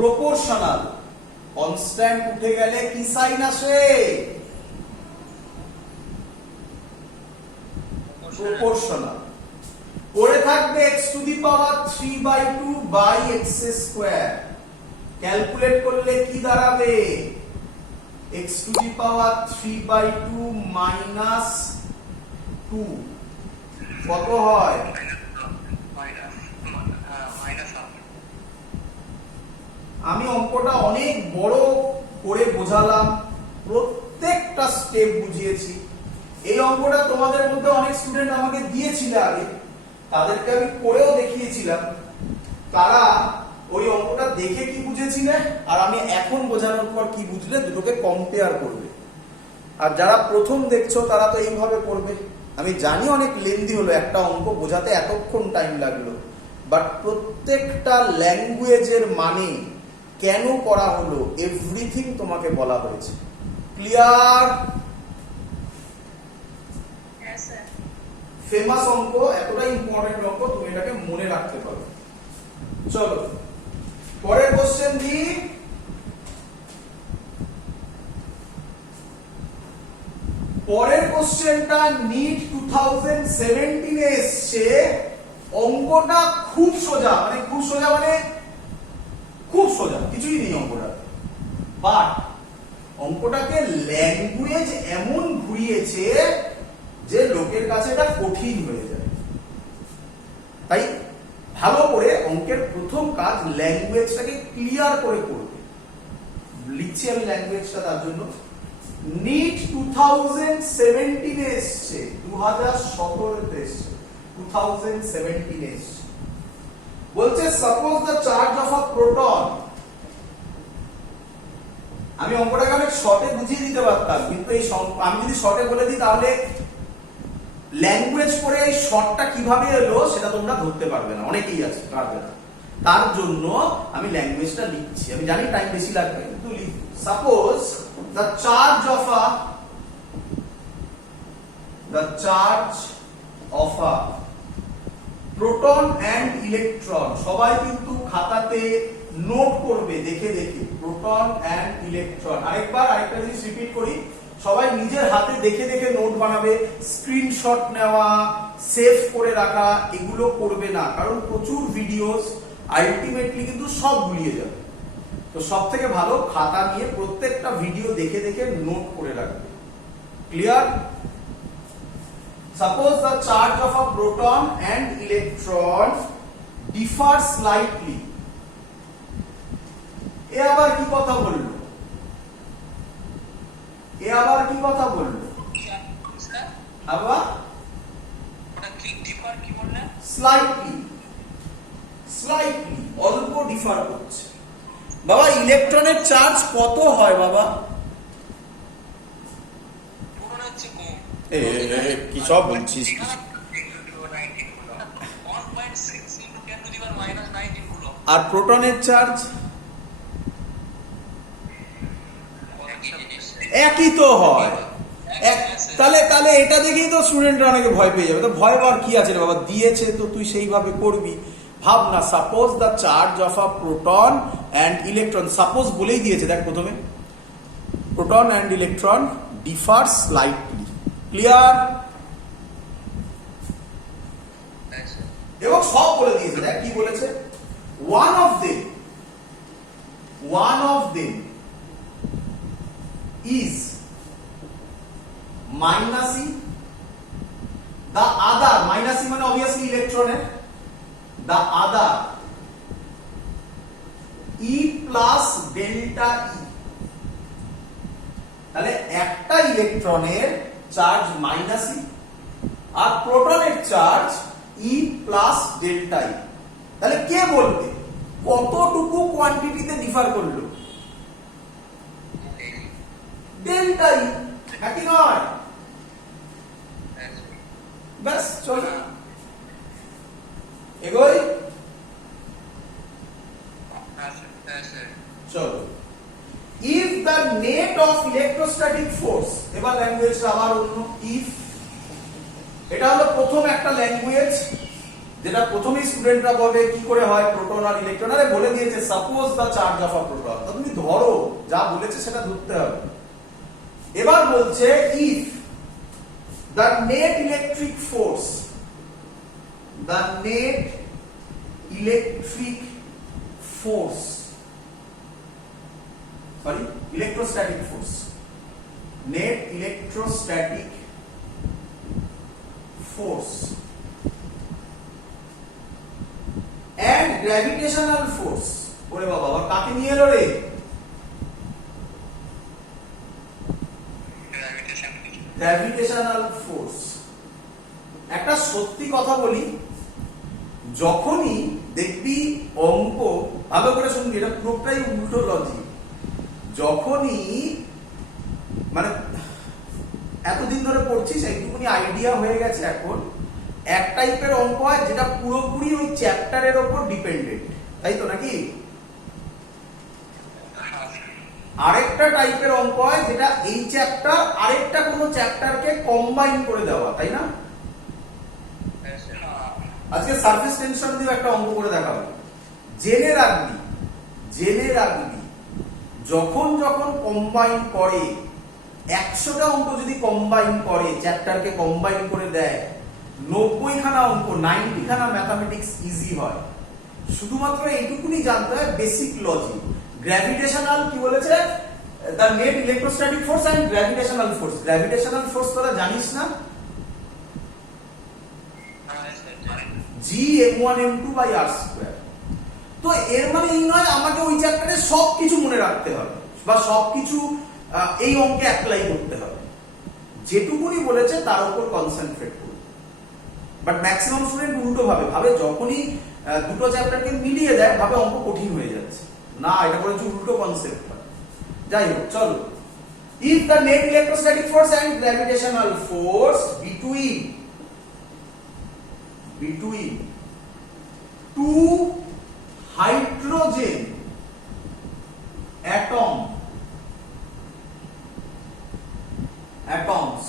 Proportional. Constant উঠে গেলে কি সাইন আসে? প্রপোর্শনাল। পড়ে থাকবে x to the power 3/2 by x square. Calculate করলে কি দাঁড়াবে? x to the power 3/2 minus 2 কত হয়? আমি অঙ্কটা অনেক বড় করে বোঝালাম, প্রত্যেকটা স্টেপ বুঝিয়েছি। এই অঙ্কটা তোমাদের মধ্যে অনেক স্টুডেন্ট আমাকে দিয়েছিল আগে, তাদেরকে আমি করেও দেখিয়েছিলাম। তারা ওই অঙ্কটা দেখে কি বুঝেছিলে আর আমি এখন বোঝানোর পর কি বুঝলে দুটোকে কম্পেয়ার করবে। আর যারা প্রথম দেখছো তারা তো এইভাবে করবে। আমি জানি অনেক লেন্দি হলো, একটা অঙ্ক বোঝাতে এতক্ষণ টাইম লাগলো, বাট প্রত্যেকটা ল্যাঙ্গুয়েজের মানে কেন করা হলো এভরিথিং তোমাকে বলা হয়েছে। ক্লিয়ার? ফেমাস অঙ্ক, এতটা ইম্পর্টেন্ট অঙ্ক, তুমি এটাকে মনে রাখতে পারো। চলো পরের কোশ্চেন দি। পরের কোশ্চেনটা নিট 2017 এ এসছে। অঙ্কটা খুব সোজা, মানে খুব সোজা মানে খুব সোজা, কিছুই নেই অঙ্কটা, বাট অঙ্কটাকে ল্যাঙ্গুয়েজ এমন ঘুরিয়েছে যে লোকের কাছে এটা কঠিন হয়ে যায়। তাই ভালো করে অঙ্কের প্রথম কাজ ল্যাঙ্গুয়েজটাকে ক্লিয়ার করে করবে। লিখছি আমি ল্যাঙ্গুয়েজটা তার জন্য। নিট 2017 এ এসছে, 2017 তে এসছে, 2017 এ এসছে। বলছে suppose the charge of a proton. আমি অঙ্কটাকে অনেক শর্টে বুঝিয়ে দিতে পারতাম, কিন্তু এই আমি যদি শর্টে বলে দিই তাহলে ল্যাঙ্গুয়েজ পড়ে এই শর্টটা কিভাবে এলো সেটা তোমরা ধরতে পারবে না, অনেকেই আছে পারবে না। তার জন্য আমি ল্যাঙ্গুয়েজটা লিখছি। আমি জানি টাইম বেশি লাগবে, কিন্তু লিখ। Suppose the charge of a proton and electron. সবাই কিন্তু খাতাতে নোট করবে দেখে দেখে, প্রোটন অ্যান্ড ইলেকট্রন। আরেকটা জিনিস রিপিট করি, সবাই নিজের হাতে দেখে দেখে নোট বানাবে। স্ক্রিনশট নেওয়া, সেভ করে রাখা এগুলো করবে না, কারণ প্রচুর ভিডিওস আলটিমেটলি কিন্তু সব গুলিয়ে যাবে। তো সব থেকে ভালো খাতা নিয়ে প্রত্যেকটা ভিডিও দেখে দেখে নোট করে রাখবে। Clear? Suppose the charge of a proton and electron differ slightly. এ আবার কি কথা বললো? আবার slightly অল্প ডিফার করছে। বাবা ইলেকট্রনের চার্জ কত হয় বাবা? কি সব বলছিস? আর প্রোটনের চার্জ একই তো হয়। তাহলে এটা দেখেই তো স্টুডেন্টরা অনেকে ভয় পেয়ে যাবে। তো ভয় পাওয়ার কি আছে রে বাবা, দিয়েছে তো তুই সেইভাবে করবি। ভাব না, suppose the charge of a proton and electron, suppose বলেই দিয়েছে, দেখ প্রথমে proton and electron differ slightly. Clear? এবং সব বলে দিয়েছে, দেখ কি বলেছে। one of them is minus e, the other minus e মানে obviously ইলেকট্রনের, the other e plus delta e। তাহলে একটা ইলেকট্রনের চার্জ মাইনাস ই আর প্রোটনের চার্জ ই প্লাস ডেল্টা ই। তাহলে কে বলবে কতটুকু কোয়ান্টিটিতে ডিফার করলো? ডেল্টা ই, একই নয়? ব্যাস চলো এগোই। চলো, if the net of electrostatic force, এবার ল্যাঙ্গুয়েজটা আবার অন্য। if, এটা হলো প্রথম একটা ল্যাঙ্গুয়েজ। যেটা প্রথমেই স্টুডেন্টরা বলবে কি করে হয় প্রোটন আর ইলেকট্রন, আরে বলে দিয়েছে suppose the charge of a proton, তো তুমি ধরো যা বলেছে সেটা ধরতে হবে। এবার বলছে if the net electric force, the net electric force, sorry electrostatic force, net electrostatic force and gravitational force, ওরে বাবা আবার কাকে নিয়ে এলো রে, গ্র্যাভিটেশনাল ফোর্স। একটা সত্যি কথা বলি, যখনই দেখবি অঙ্ক, ভালো করে শুনবি এটা পুরোটাই উল্টো লজিক, যখনই মানে এতদিন ধরে পড়ছিস একটুখানি আইডিয়া হয়ে গেছে এখন, এক টাইপের অঙ্ক হয় যেটা পুরোপুরি ওই চ্যাপ্টারের উপর ডিপেন্ডেন্ট, তাই তো নাকি? আরেকটা টাইপের অঙ্ক হয় যেটা এই চ্যাপ্টার আরেকটা কোনো চ্যাপ্টারকে কম্বাইন করে দেওয়া, তাই না? আজকে সারফেস টেনশন দিয়ে একটা অঙ্ক করে দেখাবো। জেনে রাখবি, জেনে রাখবি যখন যখন কম্বাইন করে, 100টা অঙ্ক যদি কম্বাইন করে, চ্যাপ্টারকে কম্বাইন করে দেয়, 90খানা অঙ্ক 90 খানা ম্যাথমেটিক্স ইজি হয়। শুধুমাত্র এইটুকুনি জানতে হয় বেসিক লজিক। গ্র্যাভিটেশনাল কি বলেছে, the net electrostatic force and gravitational force. Gravitational force তোরা জানিস না, Gm1m2/r²। তো এর মানে এই নয় আমাকে ওই চ্যাপ্টারে সবকিছু মনে রাখতে হবে বা সবকিছু এই অঙ্কে অ্যাপ্লাই করতে হবে, যেটুকুনি বলেছে তার উপর কনসেন্ট্রেট করুন। বাট ম্যাক্সিমাম স্টুডেন্ট উল্টো ভাবে যখনই দুটো চ্যাপ্টারকে মিলিয়ে দেয় ভাবে অঙ্ক কঠিন হয়ে যাচ্ছে, না এটা বলেছে উল্টো কনসেপ্ট। যাই হোক চলো, if the net electrostatic force and gravitational force between two hydrogen atoms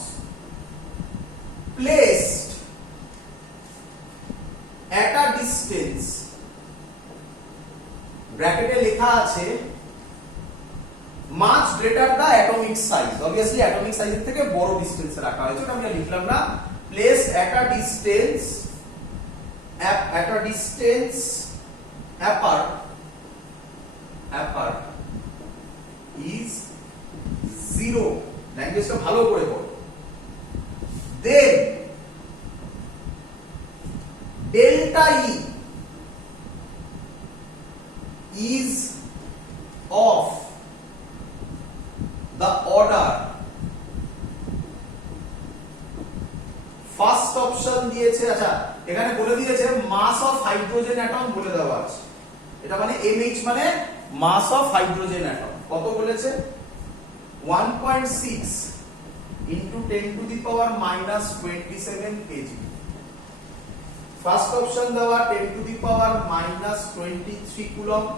placed at a distance, ব্র্যাকেটে লেখা আছে much greater the atomic size, obviously atomic size এর থেকে বড় ডিসটেন্সে রাখা হয়েছে, ওটা আমি লিখলাম না। placed at a distance apart is 0, ল্যাঙ্গুয়েজটা ভালো করে পড়ো। then delta E is of the order, first option দিয়েছে, আচ্ছা এখানে বলে দিয়েছে মাস অফ হাইড্রোজেন অ্যাটম বলে দেওয়া আছে, এটা মানে mh মানে মাস অফ হাইড্রোজেন অ্যাটম কত বলেছে, 1.6 into 10 to the power minus 27 kg। First option দেওয়া 10 to the power minus 23 coulomb,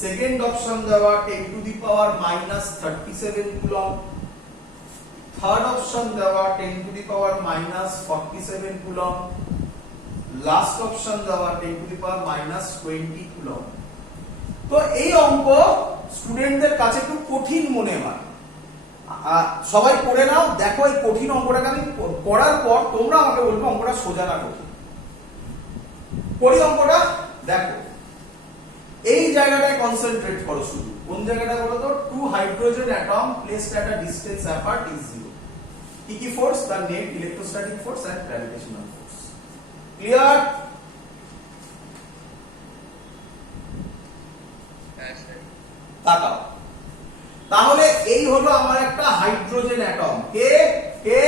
second option দেওয়া 10 to the power minus 37 coulomb, third option দেওয়া 10 to the power minus 47 coulomb, last option দেওয়া 10 to the power minus 20 coulomb. তো এই অঙ্ক স্টুডেন্টদের কাছে একটু কঠিন মনে হয়, সবাই পড়ে নাও, দেখো এই কঠিন অঙ্কটাকে আমি পড়ার পর তোমরা আমাকে বলবে অঙ্কটা সোজা না কঠিন। পড়ি অঙ্কটা, দেখো এই জায়গাটায় কনসেন্ট্রেট করো, শুধু কোন জায়গাটা বলো তো, two hydrogen atom placed at a distance apart is 0। কি কি force, the net electrostatic force and gravitational force. Clear? তাকাও, তাহলে এই হলো আমার একটা হাইড্রোজেন অ্যাটম, কে কে,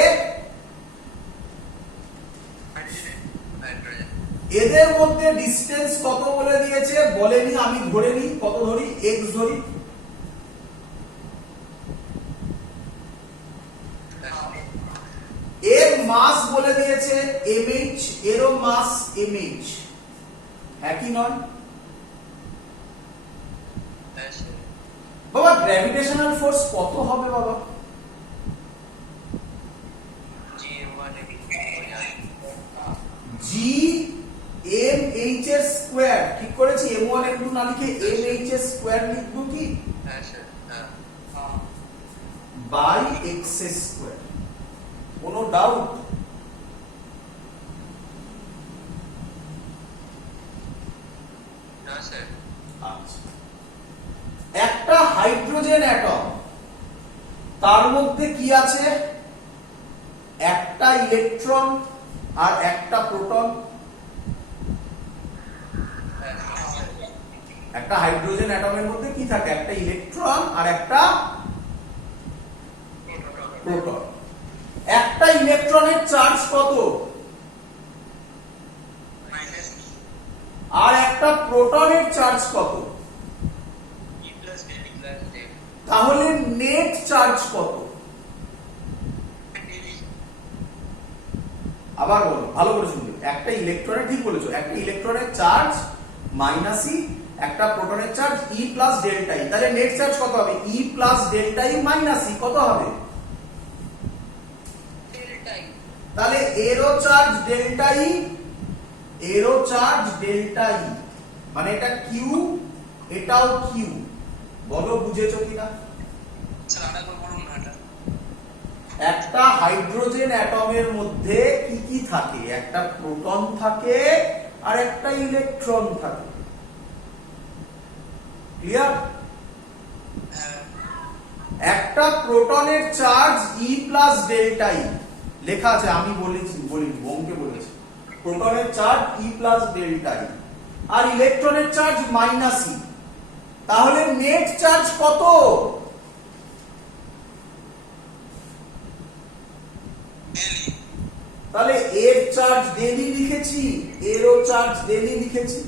এদের মধ্যে ডিসটেন্স কত বলে দিয়েছে, বলেনি, আমি ধরে নিই, কত ধরি, x ধরি, এর মাস বলে দিয়েছে mh, এরও মাস mh, একই নয় বাবা? গ্র্যাভিটেশনাল ফোর্স কত হবে বাবা? G জি এম এইচ এর স্কয়ার, ঠিক করেছি, m1 m2 না লিখে m h এর স্কয়ার লিখবো কি? হ্যাঁ স্যার, হ্যাঁ বাই এক্স স্কয়ার। কোনো ডাউট? না স্যার। আচ্ছা, একটা হাইড্রোজেন অ্যাটম, তার মধ্যে কি আছে? একটা ইলেকট্রন আর একটা প্রোটন। একটা হাইড্রোজেন অ্যাটমের মধ্যে কি থাকে? একটা ইলেকট্রন আর একটা প্রোটন। একটা ইলেকট্রনের চার্জ কত? আর একটা প্রোটনের চার্জ কত? তাহলে নেট চার্জ কত? আবার বলো, ভালো করে শুনবে। একটা ইলেকট্রনের, ঠিক বলেছো, একটা ইলেকট্রনের চার্জ মাইনাস ই, একটা প্রোটনের চার্জ ই প্লাস ডেল্টা ই। তাহলে নেট চার্জ কত হবে? ই প্লাস ডেল্টা ই মাইনাস ই, কত হবে? তাহলে এরো চার্জ ডেল্টা ই, এরো চার্জ ডেল্টা ই, মানে এটা কিউ, এটাও কিউ। বলো বুঝেছো কিনা? একটা হাইড্রোজেন অ্যাটমের মধ্যে কি কি থাকে? একটা প্রোটন থাকে আর একটা ইলেকট্রন থাকে। ক্লিয়ার? একটা প্রোটনের চার্জ ই প্লাস ডেল্টা ই লেখা আছে, আমি বলেছি, বলিনি, বোমকে বলেছি। প্রোটনের চার্জ ই প্লাস ডেল্টা ই আর ইলেকট্রনের চার্জ মাইনাস ই। তাহলে নেট চার্জ কত? তাহলে এর চার্জ ডেলি লিখেছি, এরও চার্জ ডেলি লিখেছি।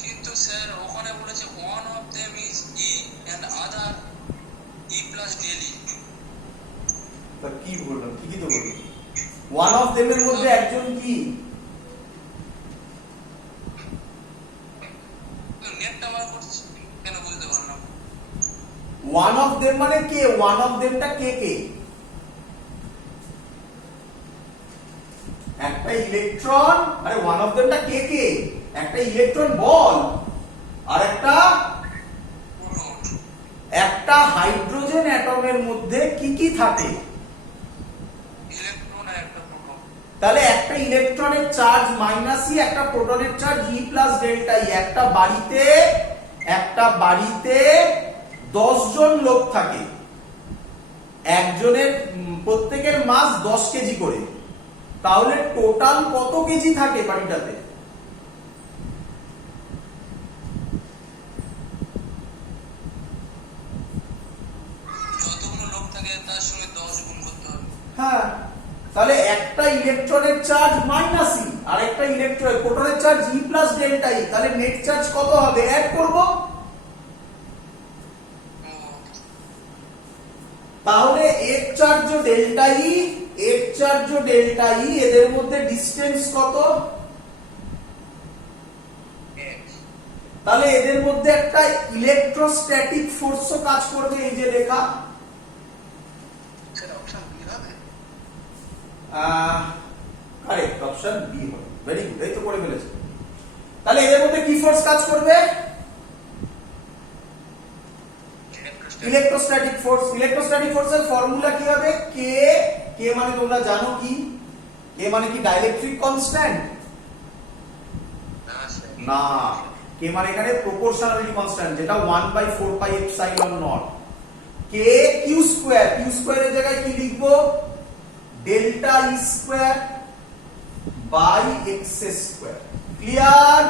কিন্তু স্যার ওখানে বলেছে one of them is E and other E plus daily। তা কি বললাম? কি তো বললাম, ওয়ান অফ দেম এর মধ্যে একজন কি? নেটটা বার করছি কেন বুঝতে পারলাম। ওয়ান অফ দেম মানে কে? ওয়ান অফ দেমটা কে কে? একটা ইলেকট্রন। আরে ওয়ান অফ দেমটা কে কে? একটা ইলেকট্রন বল, আর একটা হাইড্রোজেন অ্যাটমের মধ্যে কি কি থাকে? ইলেকট্রন আর একটা প্রোটন। তাহলে একটা ইলেকট্রনের চার্জ মাইনাস ই, একটা প্রোটনের চার্জ ই প্লাস ডেল্টা ই। একটা বাড়িতে 10 জন লোক থাকে, একজনের প্রত্যেকের মাস 10 কেজি করে। তাহলে টোটাল কত কেজি থাকে বাড়িটাতে? যতগুলো লোক থাকে তার সঙ্গে 10 গুণ করতে হবে। হ্যাঁ, তাহলে একটা ইলেকট্রনের চার্জ মাইনাস ই আর একটা ইলেকট্রন প্রোটনের চার্জ ই প্লাস ডেল্টা ই। তাহলে নেট চার্জ কত হবে? অ্যাড করব। তাহলে এক চার্জ ডেল্টা ই, এক চার্জ ডেল্টা ই, এদের মধ্যে ডিসটেন্স কত? তাহলে এদের মধ্যে একটা ইলেকট্রোস্ট্যাটিক ফোর্সও কাজ করবে, এই যে লেখা। স্যার অপশন বি হবে? কারেক্ট, অপশন বি হবে। ভেরি গুড, এই তো করে ফেলেছে। তাহলে এদের মধ্যে কি ফোর্স কাজ করবে? Electrostatic force. ইলেকট্রোস্ট্যাটিক ফোর্সের ফর্মুলা কি হবে? কে। কে মানে তোমরা জানো কি? কে মানে কি ডাইলেকট্রিক কনস্ট্যান্ট? না, কে মানে এখানে প্রপোর্শনালিটি কনস্ট্যান্ট, যেটা 1/4 pi epsilon naught. K Q square, Q স্কয়ারের জায়গায় কি লিখবো? Delta E square by X square. Clear?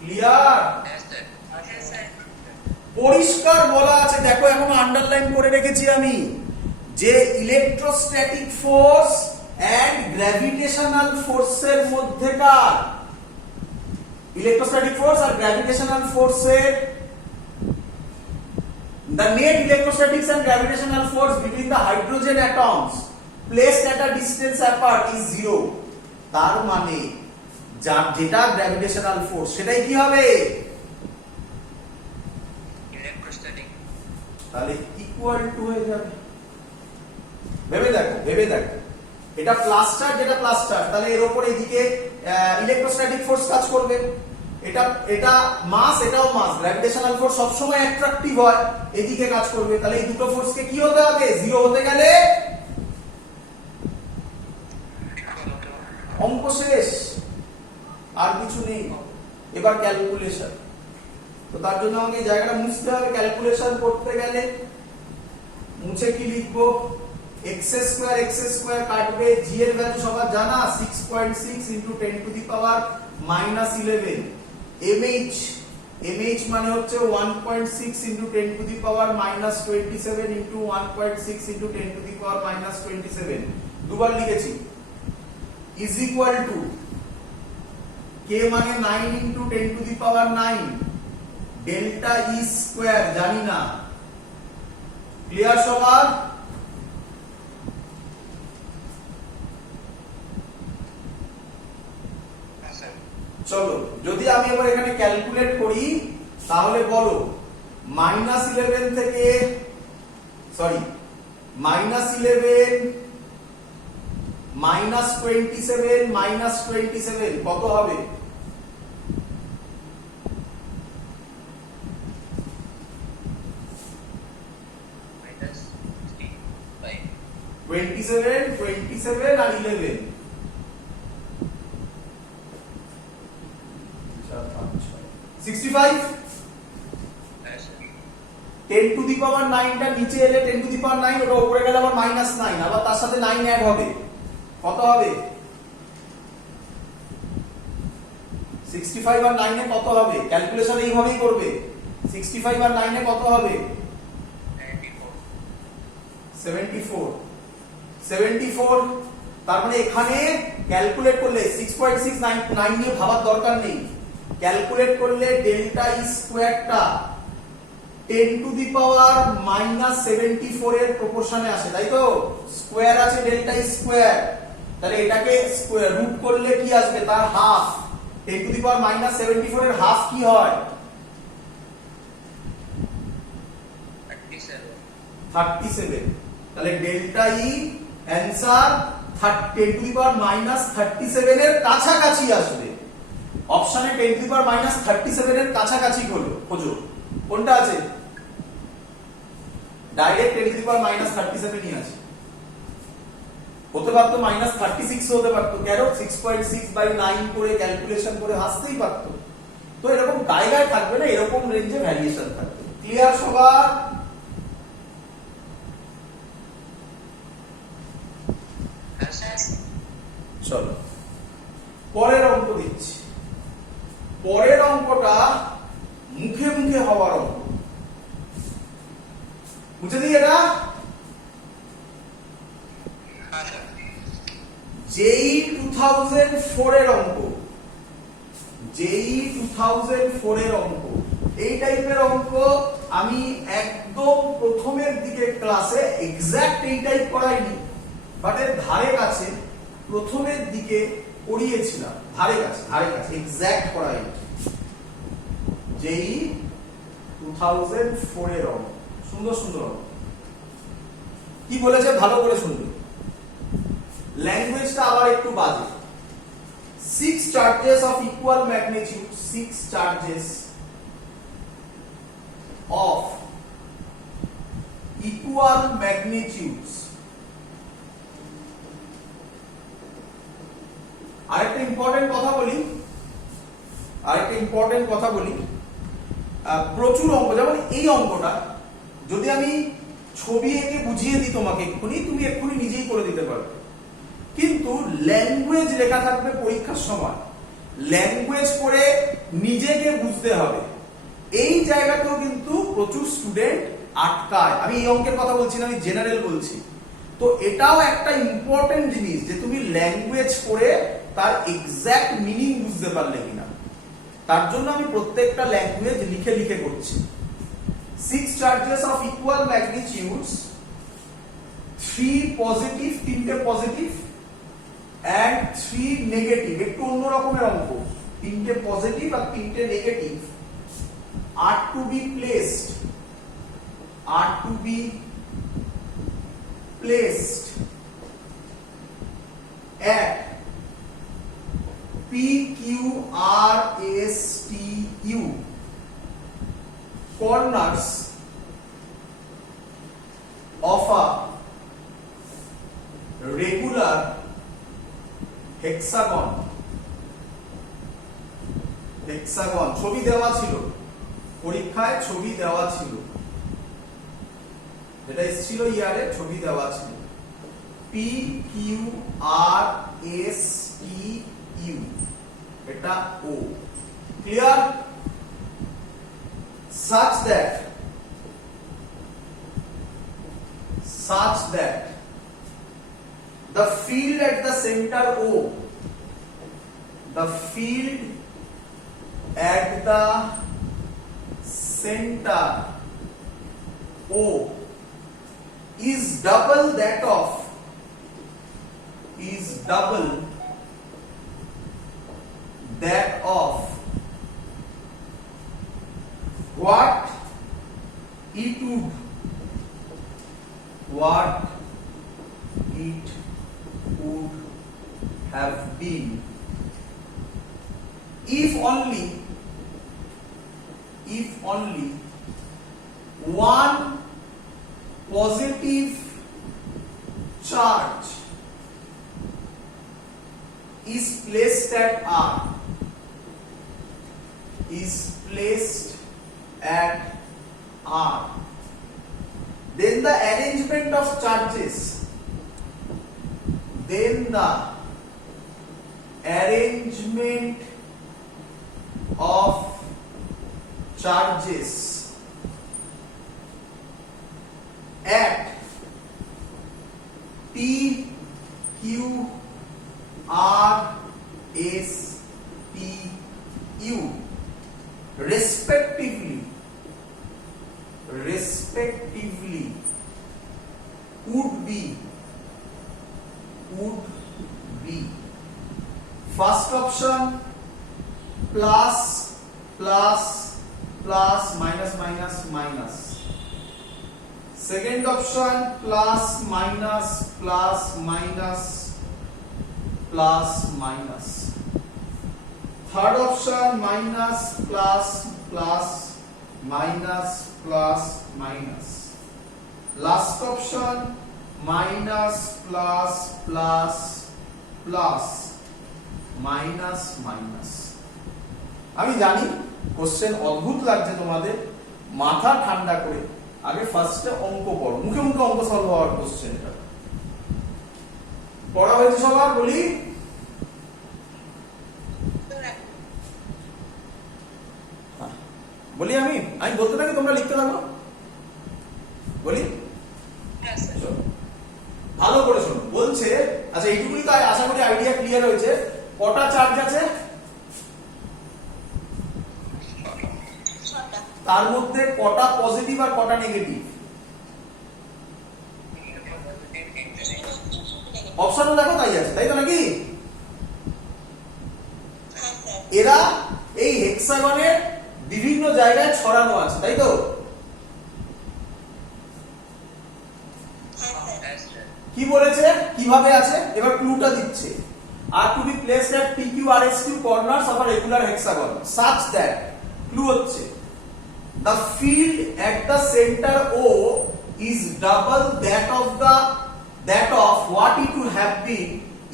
Clear? পরিষ্কার বলা আছে, দেখো এখন আন্ডারলাইন করে রেখেছি আমি, যে ইলেকট্রোস্ট্যাটিক ফোর্স এন্ড গ্র্যাভিটেশনাল ফোর্সের মধ্যেকার, ইলেকট্রোস্ট্যাটিক ফোর্স আর গ্র্যাভিটেশনাল ফোর্সের, the net electrostatics and gravitational force between the hydrogen atoms placed at a distance apart is 0। তার মানে যেটা গ্র্যাভিটেশনাল ফোর্স সেটাই কি হবে? তাহলে ইকুয়াল টু হয়ে যাবে। ভেবে দেখো এটা প্লাস চার্জ, এটা প্লাস চার্জ, তাহলে এর উপর এদিকে ইলেকট্রোস্ট্যাটিক ফোর্স কাজ করবে। এটা মাস, এটাও মাস, গ্র্যাভিটেশনাল ফোর্স সবসময় অ্যাট্রাকটিভ হয়, এদিকে কাজ করবে। তাহলে এই দুটো ফোর্সকে কি হতে হবে? জিরো হতে গেলে অঙ্ক শেষ, আর কিছু নেই। এবার ক্যালকুলেশন। তো তার জন্য আমাকে এই জায়গাটা মুছতে হবে। ক্যালকুলেশন করতে গেলে মুছে কি লিখবো? x স্কয়ার কাটবে, g এর ভ্যালু সবার জানা 6.6 into 10 to the power -11। mh মানে হচ্ছে 1.6 into 10 to the power -27 into 1.6 into 10 to the power -27, দুবার লিখেছি, ইজ ইকুয়াল টু k মানে 9 into 10 to the power 9 delta E square জানি না। ক্লিয়ার সবার? চলো যদি আমি এবার এখানে ক্যালকুলেট করি তাহলে বলো -11 থেকে সরি -11 -27 কত হবে? -27 আর 11 65। 10 টু দি পাওয়ার 9 টা নিচে এলে 10 টু দি পাওয়ার 9, ওটা উপরে গেলে আবার -9, আবার তার সাথে 9 অ্যাড হবে, কত হবে? 65 আর 9 এ কত হবে? ক্যালকুলেশন এইভাবেই করবে। 65 আর 9 এ কত হবে? 74। তার মানে এখানে ক্যালকুলেট করলে 6.6 9 নিয়ে ভাবার দরকার নেই। ক্যালকুলেট করলে ডেল্টা ই স্কয়ারটা 10 টু দি পাওয়ার -74 এর প্রপোর্শনে আসে, তাই তো? স্কয়ার আছে ডেল্টা ই স্কয়ার, তাহলে এটাকে স্কয়ার রুট করলে কি আসবে? তার হাফ। 10 টু দি পাওয়ার -74 এর হাফ কি হয়? 37। তাহলে delta E answer 10 to the power -37 এর কাছাকাছি আসবে। অপশনে 10 টু দি পাওয়ার -37 এর কাছাকাছি হলো, খোঁজো কোনটা আছে। ডাইরেক্ট 10 টু দি পাওয়ার -37 ই আছে। হতে পারতো -36 হতে পারতো, কেন? 6.6/9 করে ক্যালকুলেশন করে আসতেই পারতো। তো এরকম জায়গায় থাকবে না, এরকম রেঞ্জে ভ্যারিয়েশন থাকবে। ক্লিয়ার সবার? চলো পরের অঙ্ক দিচ্ছি। পরের অঙ্কটা মুখে মুখে হওয়ার অঙ্ক। বুঝে দিই এটা? জেই 2004 এর অঙ্ক। জেই 2004 এর অঙ্ক। এই টাইপের অঙ্ক আমি একদম প্রথমের দিকে ক্লাসে এক্সাক্ট এই টাইপ করাইনি, বাট এর ধারে কাছে প্রথমের দিকে করিয়েছিলাম। ধারে কাছে এক্সাক্ট করাইনি। জেই 2004 এর অঙ্ক, সুন্দর সুন্দর অঙ্ক। কি বলেছে ভালো করে শুনবে। ল্যাঙ্গুয়েজটা আবার একটু বাজে। 6 charges of equal magnitude, 6 charges of equal magnitudes। আরেকটা ইম্পর্টেন্ট কথা বলি, প্রচুর অঙ্ক, যেমন এই অঙ্কটা যদি আমি ছবি এঁকে বুঝিয়ে দিই তোমাকে এক্ষুনি, তুমি এক্ষুনি নিজেই করে দিতে পারবে। কিন্তু ল্যাঙ্গুয়েজ লেখা থাকবে পরীক্ষার সময়, ল্যাঙ্গুয়েজ করে নিজেকে বুঝতে হবে। এই জায়গাতেও কিন্তু প্রচুর স্টুডেন্ট আটকায়। আমি এই অঙ্কের কথা বলছি না, আমি জেনারেল বলছি। তো এটাও একটা ইম্পর্টেন্ট জিনিস যে তুমি ল্যাঙ্গুয়েজ করে তার এক্সাক্ট মিনিং বুঝতে পারলে কিনা। তার জন্য আমি প্রত্যেকটা ল্যাঙ্গুয়েজ লিখে লিখে করছি। 6 charges of equal magnitudes, 3 positive, 3টে পজিটিভ and 3 নেগেটিভ। একটু অন্য রকমের অঙ্ক। 3টে পজিটিভ আর 3টে negative are to be placed are to be placed at PQRSTU corners of a regular hexagon ছবি দেওয়া ছিল পরীক্ষায়, ছবি দেওয়া ছিল, যেটা এসেছিল ইয়ারে ছবি দেওয়া ছিল PQRSTU, এটা O, clear? such that the field at the center O, the field at the center O is double that of what it would have been if only one positive charge is placed at R, then the arrangement of charges at PQRSTU respectively would be first option plus minus minus, second option plus minus third option minus last option minus আমি জানি question অদ্ভুত লাগছে তোমাদের, মাথা ঠান্ডা করে আগে ফার্স্টে অঙ্ক পড়ো, মুখে মুখে অঙ্ক সলভ হওয়ার কোশ্চেনটা পড়া হয়েছে সবার? বলি আমি বলতে থাকি, তোমরা লিখতে থাকো। বলি ভালো করে শোনো, বলছে আচ্ছা এইটুকুই তো আশা করি আইডিয়া ক্লিয়ার হয়েছে। কটা চার্জ আছে? তার মধ্যে কটা পজিটিভ আর কটা নেগেটিভ? অপশন দেখো তাই আছে, তাই তো নাকি? এরা এই হেক্সাগনের বিভিন্ন জায়গায় ছড়ানো আছে, তাই তো? কি বলেছে, কিভাবে আছে? এবার ক্লুটা দিচ্ছে, আর to be placed at PQRSTU corners of a regular hexagon such that, clue হচ্ছে the field at the center O is double that of what it would have been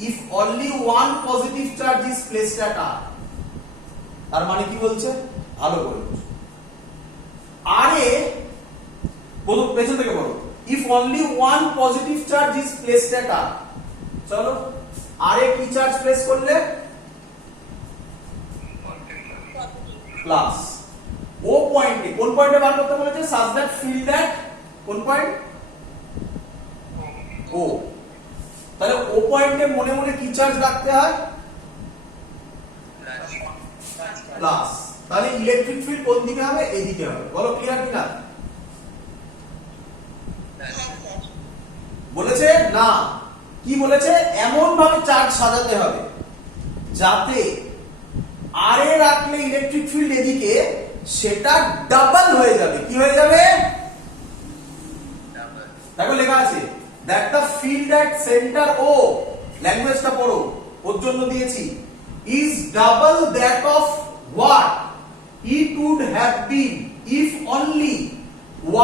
if only one positive charge is placed at R. তার মানে কি বলছে? ভালো করে আরে বলো, পেছন থেকে বলো, if only one positive charge is placed at R, চলো আরে কি চার্জ প্লেস করলে? প্লাস। ও পয়েন্টে, কোন পয়েন্টে বার করতে বলেছে? such that field at কোন পয়েন্ট? ও। তাহলে ও পয়েন্টে মনে মনে কি চার্জ রাখতে হয়? প্লাস। তাহলে ইলেকট্রিক ফিল্ড কোন দিকে হবে? এদিকে হবে। বলো ক্লিয়ার কিনা? বলেছে না, কি বলেছে? এমন ভাবে চার্জ সাজাতে হবে যাতে আর এ রাখলে ইলেকট্রিক ফিল্ড এদিকে, সেটা ডাবল হয়ে যাবে। কি হয়ে যাবে? that the field at center O, ল্যাঙ্গুয়েজটা পড়ো, ওর জন্য দিয়েছি, is double that of what it would have been if only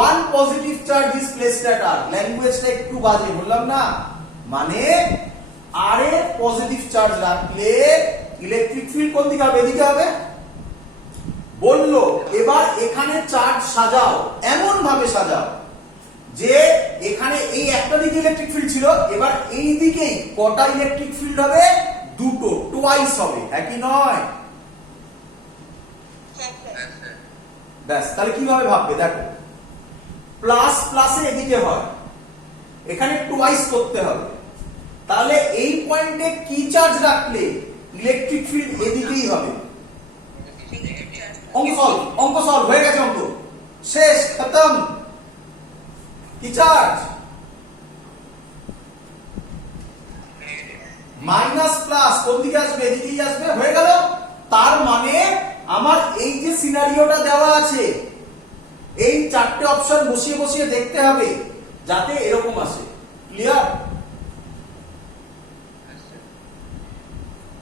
one positive charge is placed at R. ল্যাঙ্গুয়েজটা একটু বাজে বললাম না, মানে R এ পজিটিভ চার্জ রাখলে ইলেকট্রিক ফিল্ড কোন দিকে হবে? এদিকে হবে। বললো এবার এখানে চার্জ সাজাও, এমন ভাবে সাজাও যে এখানে এই একটা দিকে ইলেকট্রিক ফিল্ড ছিল, এবার এই দিকেই কটা ইলেকট্রিক ফিল্ড হবে? দুটো, টুয়াইস হবে, একই নয়। ব্যাস, তাহলে কিভাবে ভাববে দেখো, প্লাস প্লাসে এদিকে হয়, এখানে টুয়াইস করতে হবে, তাহলে এই পয়েন্টে কি চার্জ রাখলে ইলেকট্রিক ফিল্ড এদিকেই হবে। অঙ্ক সলভ হয়ে গেছে, অঙ্ক শেষ, খতম। কি চার্জ? মাইনাস প্লাস কোন দিকে আসবে? এদিকেই আসবে, হয়ে গেল। তার মানে আমার এই যে সিনারিওটা দেওয়া আছে, এই চারটে অপশন বসিয়ে বসিয়ে দেখতে হবে যাতে এরকম আসে। ক্লিয়ার?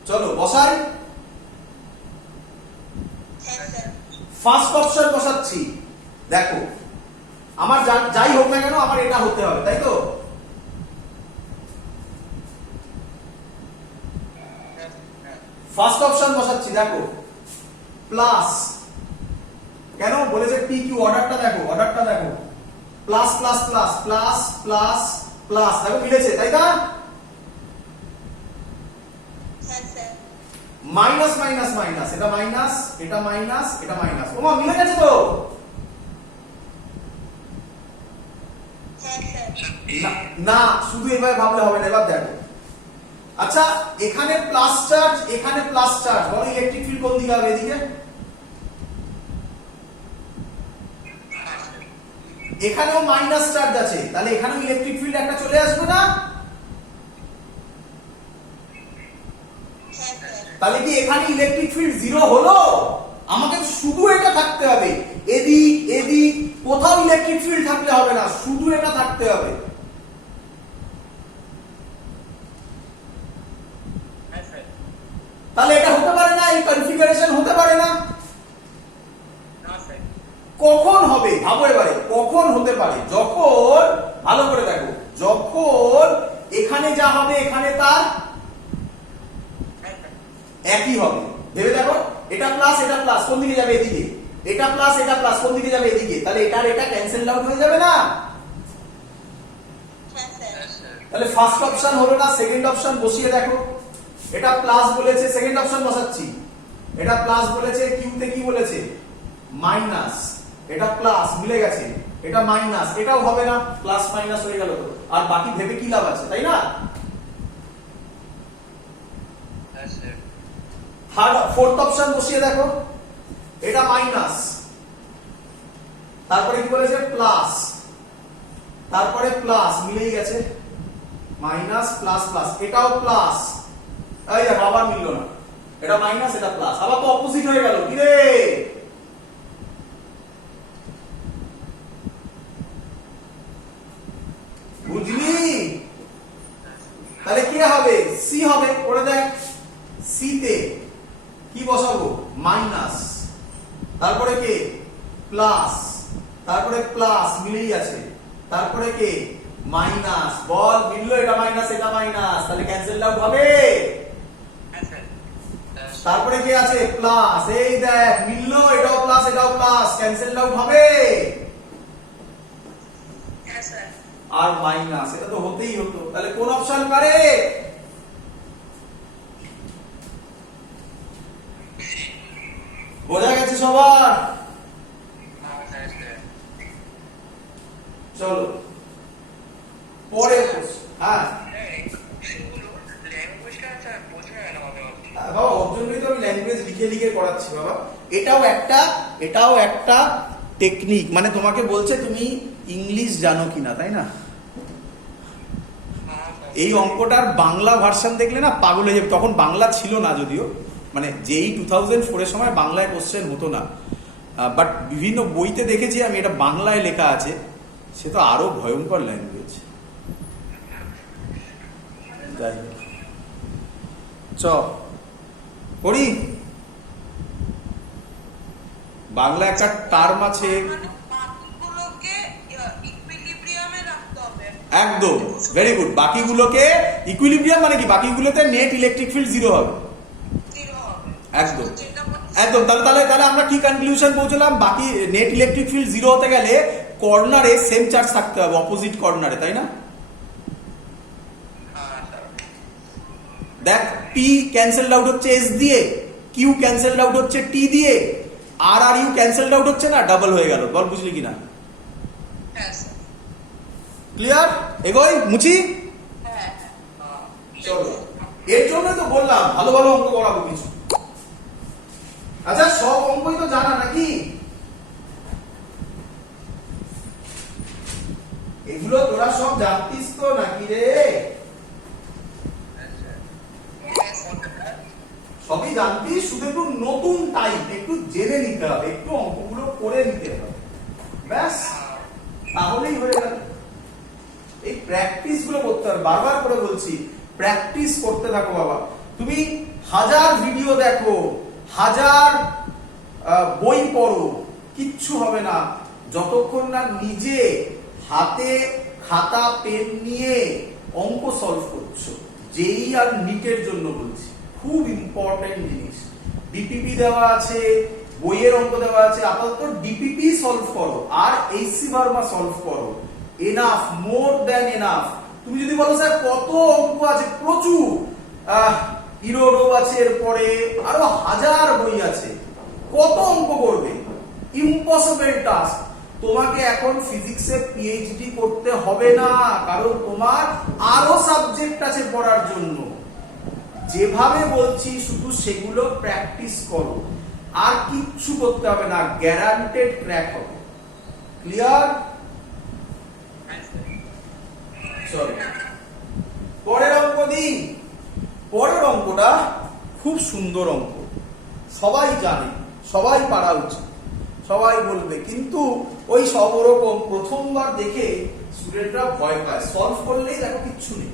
চলো বসাই। ফার্স্ট অপশন বসাচ্ছি, দেখো আমার যাই হোক না কেন আমার এটা হতে হবে, তাই তো? ফার্স্ট অপশন বসাচ্ছি, দেখো প্লাস, কেন বলেছে পি কিউ, অর্ডারটা দেখো, অর্ডারটা দেখো, plus plus plus plus plus plus, দেখো মিলেছে, তাই না? মাইনাস মাইনাস মাইনাস, এটা মাইনাস, এটা মাইনাস, এটা মাইনাস, ওমা মিলে গেছে তো। না শুধু এভাবে ভাবলে হবে না, এবার দেখো। আচ্ছা এখানে প্লাস চার্জ, এখানে প্লাস চার্জ, বলো ইলেকট্রিক ফিল্ড কোন দিকে হবে? এদিকে। এখানেও মাইনাস চার্জ আছে, তাহলে এখানেও ইলেকট্রিক ফিল্ড একটা চলে আসবে না? তাহলে কি এখানে ইলেকট্রিক ফিল্ড জিরো হলো? আমাকে শুধু এটা থাকতে হবে, এদিক এদিক কোথাও ইলেকট্রিক ফিল্ড থাকলে হবে না, শুধু এটা থাকতে হবে। তাহলে এটা হতে পারে না, এই কনফিগারেশন হতে পারে না। কখন হবে ভাবো এবারে, কখন হতে পারে? যখন, ভালো করে দেখো, যখন এখানে যা হবে এখানে তার একই হবে। ভেবে দেখো, এটা প্লাস এটা প্লাস কোন দিকে যাবে? এদিকে। এটা প্লাস এটা প্লাস কোন দিকে যাবে? এদিকে। তাহলে এটার এটা ক্যান্সেল আউট হয়ে যাবে না? তাহলে ফার্স্ট অপশন হলো না, সেকেন্ড অপশন বসিয়ে দেখো। এটা প্লাস বলেছে, সেকেন্ড অপশন বসাচ্ছি। এটা প্লাস বলেছে, কিউতে কি বলেছে? মাইনাস। এটা প্লাস, মিলে গেছে। এটা মাইনাস, এটাও হবে না, প্লাস মাইনাস হয়ে গেল। আর বাকি ভেবে কি লাভ আছে, তাই না? ফোর্থ অপশন বসিয়ে দেখো, এটা মাইনাস, তারপরে কি বলেছে? প্লাস, তারপরে প্লাস, মিলেই গেছে, মাইনাস প্লাস প্লাস, এটাও প্লাস, এই দেখো আবার মিলল না, এটা মাইনাস এটা প্লাস, আবার তো অপোজিট হয়ে গেল। কি রে, বুঝলি? তাহলে কি হবে? সি হবে। করে দেখ, সি তে কি বসাবো? মাইনাস, তারপরে কে? প্লাস, তারপরে প্লাস, মিলেই আছে, তারপরে কে? মাইনাস। বল মিললো, এটা মাইনাস এটা মাইনাস, তাহলে ক্যান্সেল আউট হবে। তারপরে কে আছে? প্লাস, এই দেখ মিললো, এটাও প্লাস এটাও প্লাস, ক্যান্সেল আউট হবে। আর মাইনাস, এটা তো হতেই হতো। তাহলে কোন অপশন কারেক্ট? বোঝা গেছে সবার? চলো পরে। হ্যাঁ বাবা, ওর জন্যই তো আমি ল্যাঙ্গুয়েজ লিখে লিখে করাচ্ছি বাবা। এটাও একটা টেকনিক, মানে তোমাকে বলছে তুমি ইংলিশ জানো কিনা, তাই না? এই অঙ্কটার বাংলা ভার্সন দেখলে না পাগল হয়ে যাবে। তখন বাংলা ছিল না যদিও, মানে যেই 2004 এর সময় বাংলায় কোশ্চেন হতো না, বাট বিভিন্ন বইতে দেখেছি আমি এটা বাংলায় লেখা আছে, সে তো আরো ভয়ঙ্কর ল্যাঙ্গুয়েজ। যাই হোক, চ পড়ি। বাংলা একটা টার্ম আছে, মানে বাকিগুলোকে ইকুইলিব্রিয়ামে রাখতে হবে। একদম ভেরি গুড। বাকিগুলোকে ইকুইলিব্রিয়াম মানে কি, বাকিগুলোতে নেট ইলেকট্রিক ফিল্ড জিরো হবে, জিরো হবে। একদম যেটা বলছি- একদম। তাহলে তাহলে তাহলে আমরা কি কনক্লুশন পৌঁছলাম, বাকি নেট ইলেকট্রিক ফিল্ড জিরো হতে গেলে কর্নারে সেম চার্জ থাকতে হবে, অপোজিট কর্নারে, তাই না? হ্যাঁ স্যার। দেখ, পি ক্যান্সেলড আউট হচ্ছে এস দিয়ে, কিউ ক্যান্সেলড আউট হচ্ছে টি দিয়ে, আর আর ইউ ক্যান্সেলড আউট হচ্ছে না, ডাবল হয়ে গেল। বল বুঝলি কিনা? হ্যাঁ স্যার। ক্লিয়ার? এগোই, মুচি। হ্যাঁ চলো, এর জন্যই তো বললাম ভালো ভালো অঙ্ক করাবো কিছু। আচ্ছা, সব অঙ্কই তো জানা নাকি? এগুলো তোরা সব জানতিস তো নাকি রে? সবই জানতিস, শুধু একটু নতুন টাইপ একটু জেনে নিতে হবে, একটু অঙ্কগুলো করে নিতে হবে, ব্যাস, তাহলেই হয়ে গেল। এই প্র্যাকটিস গুলো করতে হবে, বারবার করে বলছি প্র্যাকটিস করতে থাকো বাবা। তুমি 1000 ভিডিও দেখো, 1000 বই পড়ো, কিচ্ছু হবে না যতক্ষণ না নিজে হাতে খাতা পেন নিয়ে অঙ্ক সলভ করছো। যেই আর নিটের জন্য বলছি, খুব ইম্পর্টেন্ট জিনিস। ডিপিপি দেওয়া আছে, বইয়ের অঙ্ক দেওয়া আছে, আপাতত ডিপিপি সলভ করো আর এইচসি ভার্মা সলভ করো, এনাফ, মোর দ্যান এনাফ। তুমি যদি বলো স্যার কত অঙ্ক আছে, প্রচুর, ইরোডো আছে, এরপরে আরো 1000 বই আছে, কত অঙ্ক করবে? Impossible task. তোমাকে এখন ফিজিক্সে পিএইচডি করতে হবে না, কারণ তোমার আরো সাবজেক্ট আছে পড়ার জন্য। যেভাবে বলছি শুধু সেগুলো প্র্যাকটিস করো, আর কিচ্ছু করতে হবে না, গ্যারান্টেড ক্র্যাক হবে। ক্লিয়ার? চলো পরের অঙ্ক দিই। পরের অঙ্কটা খুব সুন্দর অঙ্ক, সবাই জানে, সবাই পারা উচিত, সবাই বলবে, কিন্তু ওই সব ওরকম প্রথমবার দেখে স্টুডেন্টরা ভয় পায়, সলভ করলেই দেখো কিচ্ছু নেই।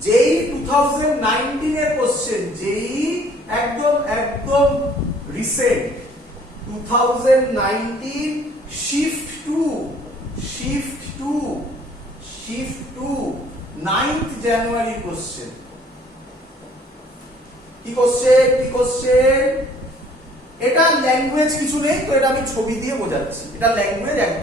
যেই 2019 এর কোশ্চেন, যেই একদম একদম recent 2019 shift to 9th January question. কি কোশ্চেন? এটা ল্যাঙ্গুয়েজ কিছু নেই তো, এটা আমি ছবি দিয়ে বোঝাচ্ছি। এটা ল্যাঙ্গুয়েজ একদম